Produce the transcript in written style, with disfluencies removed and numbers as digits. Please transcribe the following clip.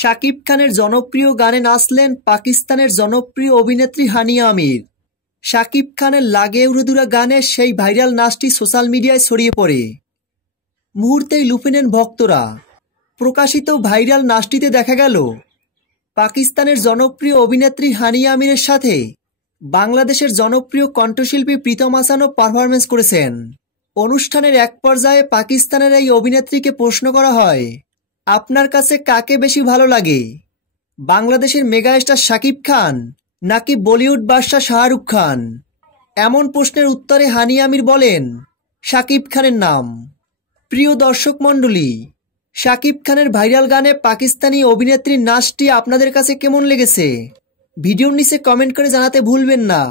শাকিব খানের জনপ্রিয় গানে নাচলেন পাকিস্তানের জনপ্রিয় অভিনেত্রী হানিয়া আমির। শাকিব খানের লাগে উড়াদুরা গানের সেই ভাইরাল নাচটি সোশ্যাল মিডিয়ায় ছড়িয়ে পড়ে। মুহূর্তেই লুফে নেন ভক্তরা। প্রকাশিত ভাইরাল নাচটিতে দেখা গেল পাকিস্তানের জনপ্রিয় অভিনেত্রী হানিয়া আমিরের সাথে বাংলাদেশের জনপ্রিয় কণ্ঠশিল্পী প্রীতম হাসানও পারফরমেন্স করেছেন। অনুষ্ঠানের এক পর্যায়ে পাকিস্তানের এই অভিনেত্রীকে প্রশ্ন করা হয়, আপনার কাছে কাকে বেশি ভালো লাগে, বাংলাদেশের মেগাস্টার শাকিব খান নাকি বলিউড বাদশা শাহরুখ খান? এমন প্রশ্নের উত্তরে হানিয়া আমির বলেন, শাকিব খানের নাম। প্রিয় দর্শক মণ্ডলী, শাকিব খানের ভাইরাল গানে পাকিস্তানি অভিনেত্রীর নাচটি আপনাদের কাছে কেমন লেগেছে? ভিডিওর নিচে কমেন্ট করে জানাতে ভুলবেন না।